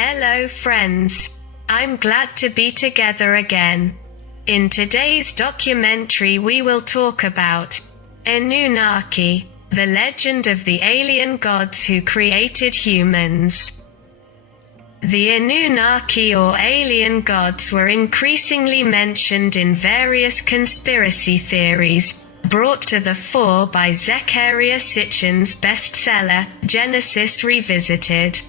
Hello friends. I'm glad to be together again. In today's documentary we will talk about Anunnaki, the legend of the alien gods who created humans. The Anunnaki or alien gods were increasingly mentioned in various conspiracy theories, brought to the fore by Zecharia Sitchin's bestseller, Genesis Revisited.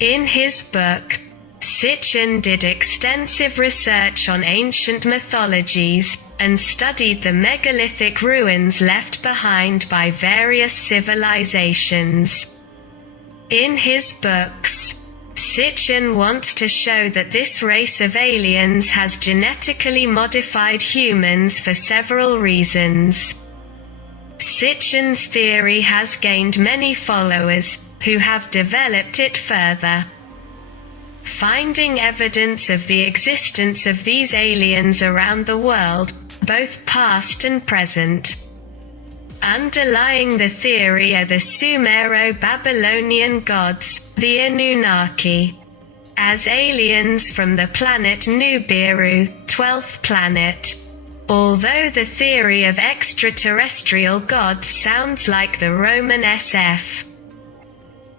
In his book, Sitchin did extensive research on ancient mythologies, and studied the megalithic ruins left behind by various civilizations. In his books, Sitchin wants to show that this race of aliens has genetically modified humans for several reasons. Sitchin's theory has gained many followers, who have developed it further. Finding evidence of the existence of these aliens around the world, both past and present. Underlying the theory are the Sumero-Babylonian gods, the Anunnaki, as aliens from the planet Nubiru, 12th planet. Although the theory of extraterrestrial gods sounds like the Roman SF.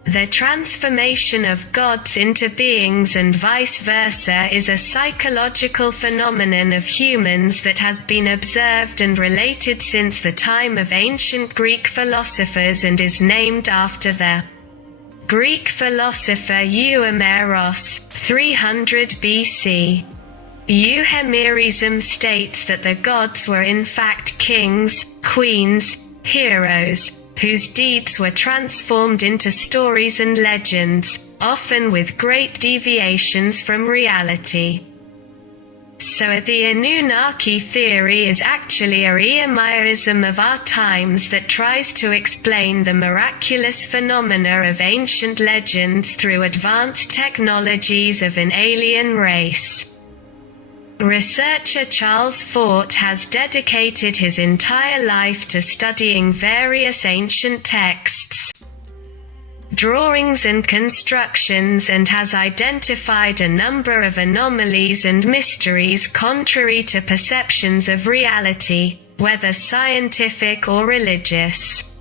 The transformation of gods into beings and vice versa is a psychological phenomenon of humans that has been observed and related since the time of ancient Greek philosophers and is named after the Greek philosopher Euhemeros, 300 BC. Euhemirism states that the gods were in fact kings, queens, heroes, whose deeds were transformed into stories and legends, often with great deviations from reality. So the Anunnaki theory is actually a Euhemirism of our times that tries to explain the miraculous phenomena of ancient legends through advanced technologies of an alien race. Researcher Charles Fort has dedicated his entire life to studying various ancient texts, drawings and constructions, and has identified a number of anomalies and mysteries contrary to perceptions of reality, whether scientific or religious.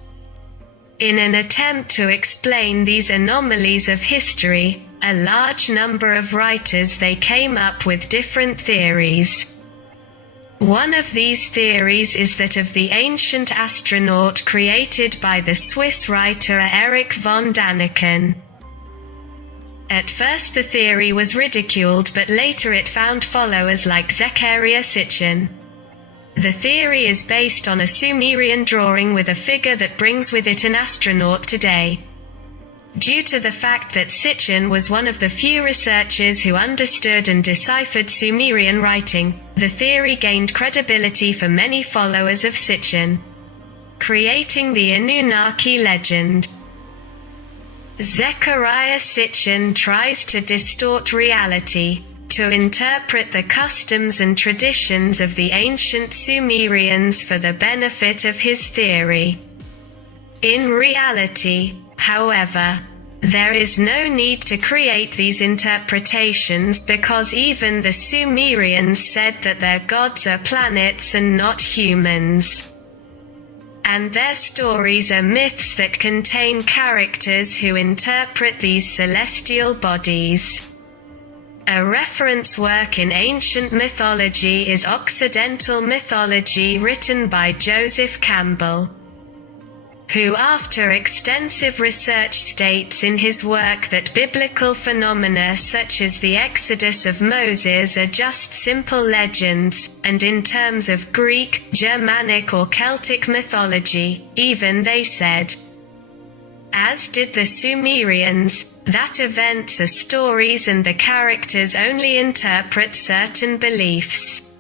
In an attempt to explain these anomalies of history, a large number of writers they came up with different theories. One of these theories is that of the ancient astronaut created by the Swiss writer Erich von Däniken. At first the theory was ridiculed, but later it found followers like Zecharia Sitchin. The theory is based on a Sumerian drawing with a figure that brings with it an astronaut today. Due to the fact that Sitchin was one of the few researchers who understood and deciphered Sumerian writing, the theory gained credibility for many followers of Sitchin, creating the Anunnaki legend. Zecharia Sitchin tries to distort reality, to interpret the customs and traditions of the ancient Sumerians for the benefit of his theory. In reality, however, there is no need to create these interpretations because even the Sumerians said that their gods are planets and not humans. And their stories are myths that contain characters who interpret these celestial bodies. A reference work in ancient mythology is Occidental Mythology, written by Joseph Campbell, who after extensive research states in his work that biblical phenomena such as the Exodus of Moses are just simple legends, and in terms of Greek, Germanic or Celtic mythology, even they said, as did the Sumerians, that events are stories and the characters only interpret certain beliefs.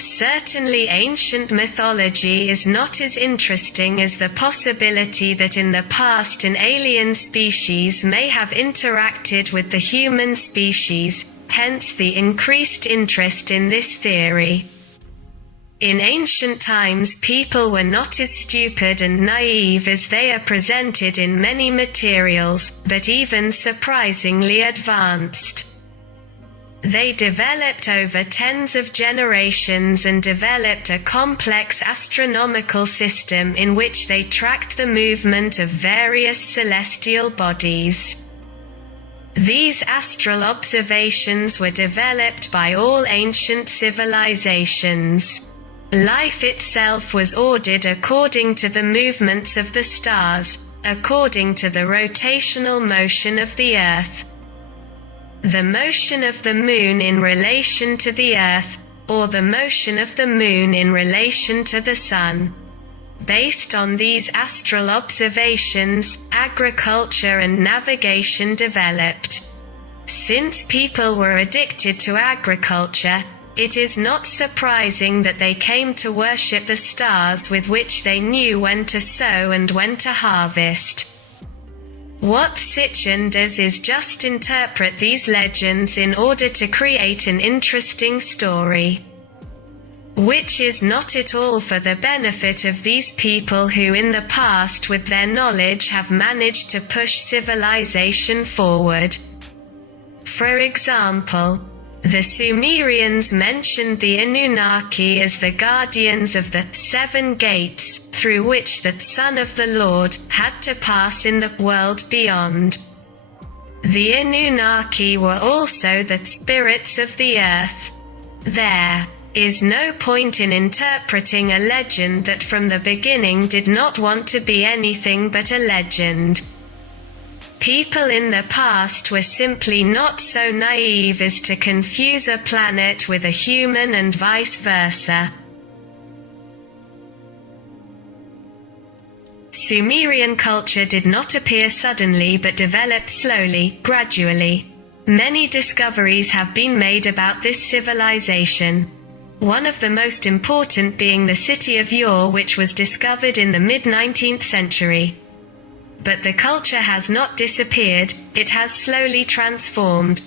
Certainly ancient mythology is not as interesting as the possibility that in the past an alien species may have interacted with the human species, hence the increased interest in this theory. In ancient times, people were not as stupid and naive as they are presented in many materials, but even surprisingly advanced. They developed over tens of generations and developed a complex astronomical system in which they tracked the movement of various celestial bodies. These astral observations were developed by all ancient civilizations. Life itself was ordered according to the movements of the stars, according to the rotational motion of the Earth, the motion of the Moon in relation to the Earth, or the motion of the Moon in relation to the Sun. Based on these astral observations, agriculture and navigation developed. Since people were addicted to agriculture, it is not surprising that they came to worship the stars with which they knew when to sow and when to harvest. What Sitchin does is just interpret these legends in order to create an interesting story, which is not at all for the benefit of these people who in the past with their knowledge have managed to push civilization forward. For example, the Sumerians mentioned the Anunnaki as the guardians of the 7 gates, through which the Son of the Lord had to pass in the world beyond. The Anunnaki were also the spirits of the earth. There is no point in interpreting a legend that from the beginning did not want to be anything but a legend. People in the past were simply not so naive as to confuse a planet with a human and vice versa. Sumerian culture did not appear suddenly but developed slowly, gradually. Many discoveries have been made about this civilization. One of the most important being the city of Ur, which was discovered in the mid-19th century. But the culture has not disappeared, it has slowly transformed.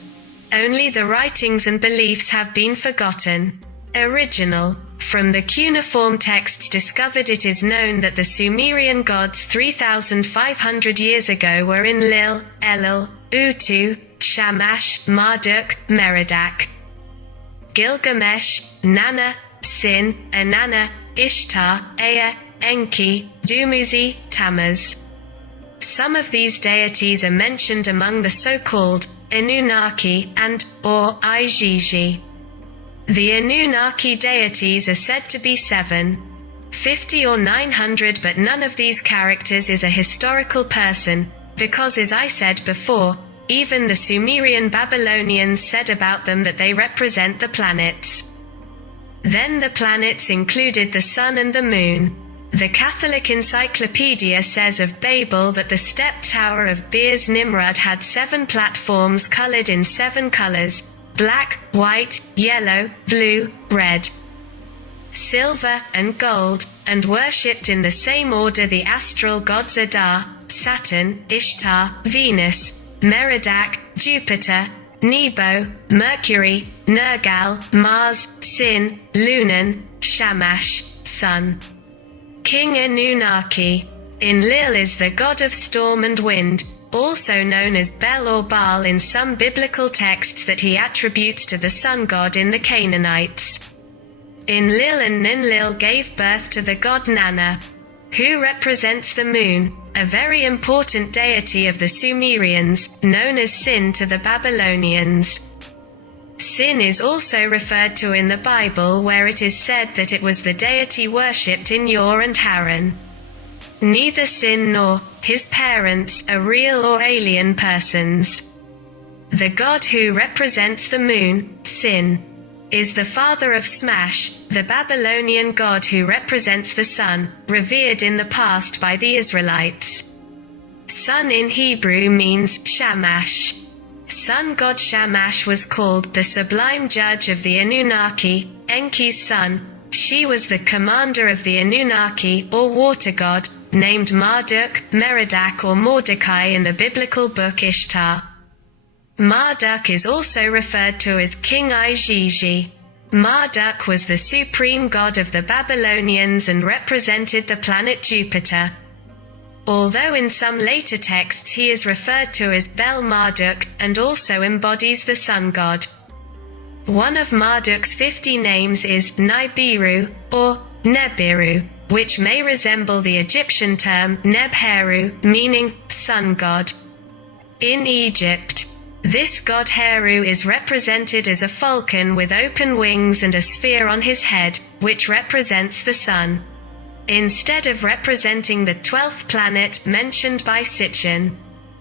Only the writings and beliefs have been forgotten. Original. From the cuneiform texts discovered, it is known that the Sumerian gods 3,500 years ago were Enlil, Elul, Utu, Shamash, Marduk, Merodach, Gilgamesh, Nana, Sin, Inanna, Ishtar, Ea, Enki, Dumuzi, Tammuz. Some of these deities are mentioned among the so-called Anunnaki and or Igigi. The Anunnaki deities are said to be 750 or 900, but none of these characters is a historical person, because as I said before, even the Sumerian Babylonians said about them that they represent the planets. Then the planets included the sun and the moon. The Catholic Encyclopedia says of Babel that the step tower of Beers Nimrod had 7 platforms colored in 7 colors: black, white, yellow, blue, red, silver, and gold, and worshipped in the same order the astral gods Adar, Saturn, Ishtar, Venus, Merodach, Jupiter, Nebo, Mercury, Nergal, Mars, Sin, Lunan, Shamash, Sun. King Anunnaki. Enlil is the god of storm and wind, also known as Bel or Baal in some biblical texts that he attributes to the sun god in the Canaanites. Enlil and Ninlil gave birth to the god Nana, who represents the moon, a very important deity of the Sumerians, known as Sin to the Babylonians. Sin is also referred to in the Bible, where it is said that it was the deity worshipped in Ur and Haran. Neither Sin nor his parents are real or alien persons. The god who represents the moon, Sin, is the father of Smash, the Babylonian god who represents the sun, revered in the past by the Israelites. Sun in Hebrew means Shamash. Sun god Shamash was called the sublime judge of the Anunnaki, Enki's son. She was the commander of the Anunnaki, or water god, named Marduk, Merodach or Mordecai in the biblical book Ishtar. Marduk is also referred to as King Igigi. Marduk was the supreme god of the Babylonians and represented the planet Jupiter. Although in some later texts he is referred to as Bel-Marduk, and also embodies the sun god. One of Marduk's 50 names is Nibiru, or Nebiru, which may resemble the Egyptian term Nebheru, meaning sun god. In Egypt, this god Heru is represented as a falcon with open wings and a sphere on his head, which represents the sun, instead of representing the 12th planet mentioned by Sitchin.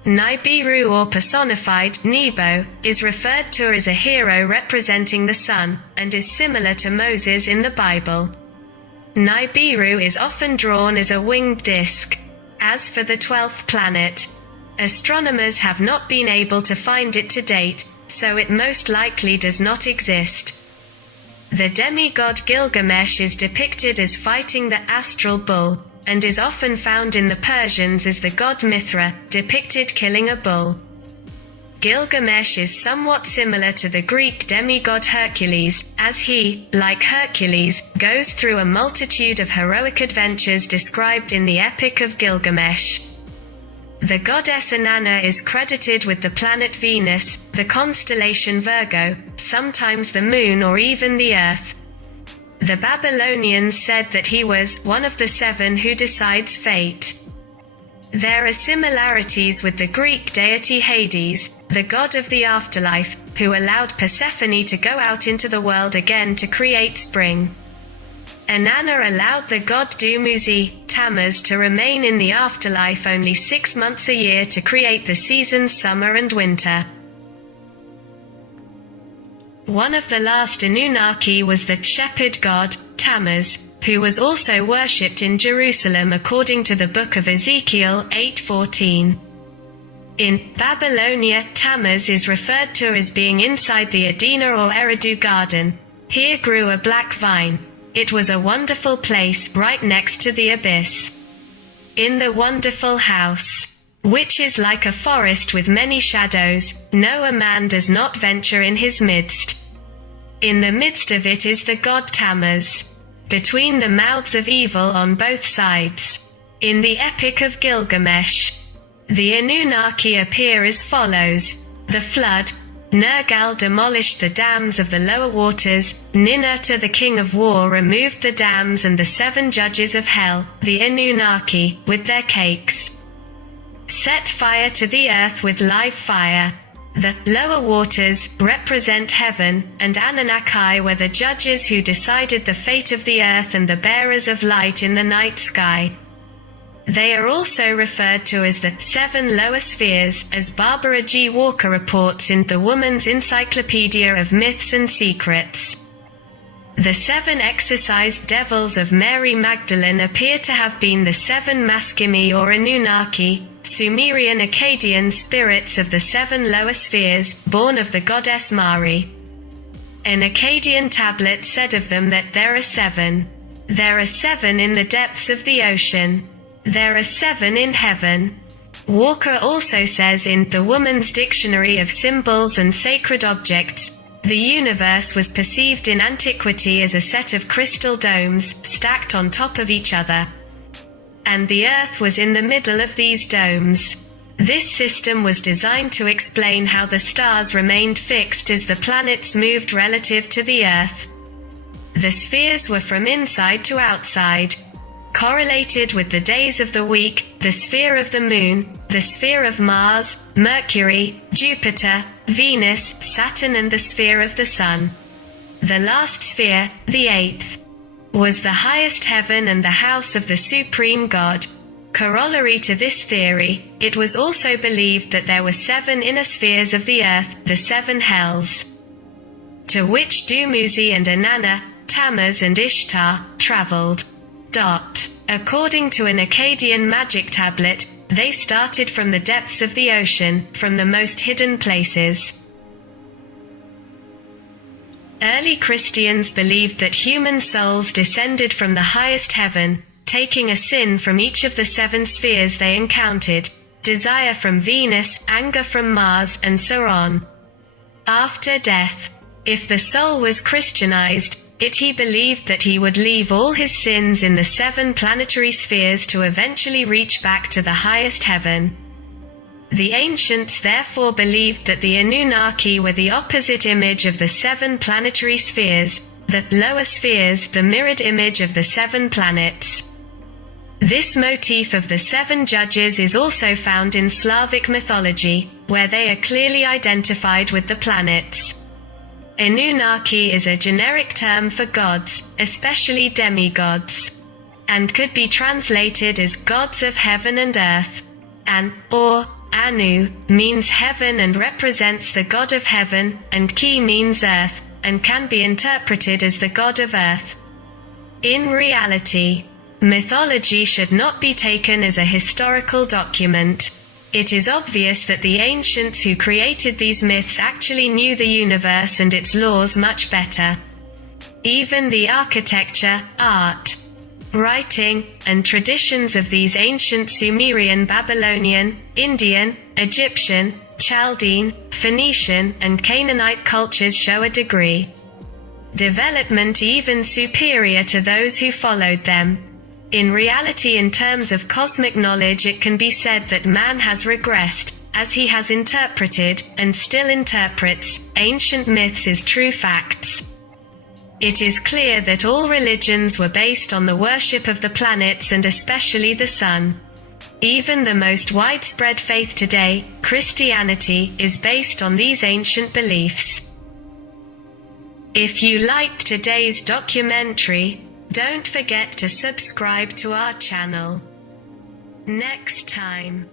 Nibiru, or personified Nebo, is referred to as a hero representing the sun, and is similar to Moses in the Bible. Nibiru is often drawn as a winged disk. As for the 12th planet, astronomers have not been able to find it to date, so it most likely does not exist. The demigod Gilgamesh is depicted as fighting the astral bull, and is often found in the Persians as the god Mithra, depicted killing a bull. Gilgamesh is somewhat similar to the Greek demigod Hercules, as he, like Hercules, goes through a multitude of heroic adventures described in the Epic of Gilgamesh. The goddess Inanna is credited with the planet Venus, the constellation Virgo, sometimes the moon or even the earth. The Babylonians said that he was one of the 7 who decides fate. There are similarities with the Greek deity Hades, the god of the afterlife, who allowed Persephone to go out into the world again to create spring. Inanna allowed the god Dumuzi, Tammuz, to remain in the afterlife only 6 months a year to create the seasons summer and winter. One of the last Anunnaki was the shepherd god, Tammuz, who was also worshipped in Jerusalem according to the book of Ezekiel 8:14. In Babylonia, Tammuz is referred to as being inside the Adena or Eridu garden. Here grew a black vine. It was a wonderful place right next to the abyss. In the wonderful house, which is like a forest with many shadows, no a man does not venture in his midst. In the midst of it is the god Tammuz, between the mouths of evil on both sides. In the Epic of Gilgamesh, the Anunnaki appear as follows. The flood, Nergal demolished the dams of the lower waters, Ninurta the king of war removed the dams, and the 7 judges of hell, the Anunnaki, with their cakes, set fire to the earth with live fire. The lower waters represent heaven, and Anunnaki were the judges who decided the fate of the earth and the bearers of light in the night sky. They are also referred to as the 7 lower spheres, as Barbara G. Walker reports in The Woman's Encyclopedia of Myths and Secrets. The 7 exorcised devils of Mary Magdalene appear to have been the 7 Maskimi or Anunnaki, Sumerian Akkadian spirits of the 7 lower spheres, born of the goddess Mari. An Akkadian tablet said of them that there are 7. There are 7 in the depths of the ocean. There are 7 in heaven. Walker also says in The Woman's Dictionary of Symbols and Sacred Objects, the universe was perceived in antiquity as a set of crystal domes, stacked on top of each other. And the earth was in the middle of these domes. This system was designed to explain how the stars remained fixed as the planets moved relative to the earth. The spheres were from inside to outside, correlated with the days of the week, the sphere of the moon, the sphere of Mars, Mercury, Jupiter, Venus, Saturn, and the sphere of the sun. The last sphere, the 8th, was the highest heaven and the house of the supreme God. Corollary to this theory, it was also believed that there were 7 inner spheres of the earth, the 7 hells, to which Dumuzi and Inanna, Tammuz and Ishtar, traveled. According to an Akkadian magic tablet, they started from the depths of the ocean, from the most hidden places. Early Christians believed that human souls descended from the highest heaven, taking a sin from each of the 7 spheres they encountered, desire from Venus, anger from Mars, and so on. After death, If the soul was Christianized, he believed that he would leave all his sins in the 7 planetary spheres to eventually reach back to the highest heaven. The ancients therefore believed that the Anunnaki were the opposite image of the 7 planetary spheres, the lower spheres the mirrored image of the 7 planets. This motif of the 7 judges is also found in Slavic mythology, where they are clearly identified with the planets. Anunnaki is a generic term for gods, especially demigods, and could be translated as gods of heaven and earth. Or Anu means heaven and represents the god of heaven, and Ki means earth, and can be interpreted as the god of earth. In reality, mythology should not be taken as a historical document. It is obvious that the ancients who created these myths actually knew the universe and its laws much better. Even the architecture, art, writing, and traditions of these ancient Sumerian, Babylonian, Indian, Egyptian, Chaldean, Phoenician, and Canaanite cultures show a degree development even superior to those who followed them. In reality, in terms of cosmic knowledge, it can be said that man has regressed, as he has interpreted, and still interprets, ancient myths as true facts. It is clear that all religions were based on the worship of the planets and especially the sun. Even the most widespread faith today, Christianity, is based on these ancient beliefs. If you liked today's documentary, don't forget to subscribe to our channel. Next time.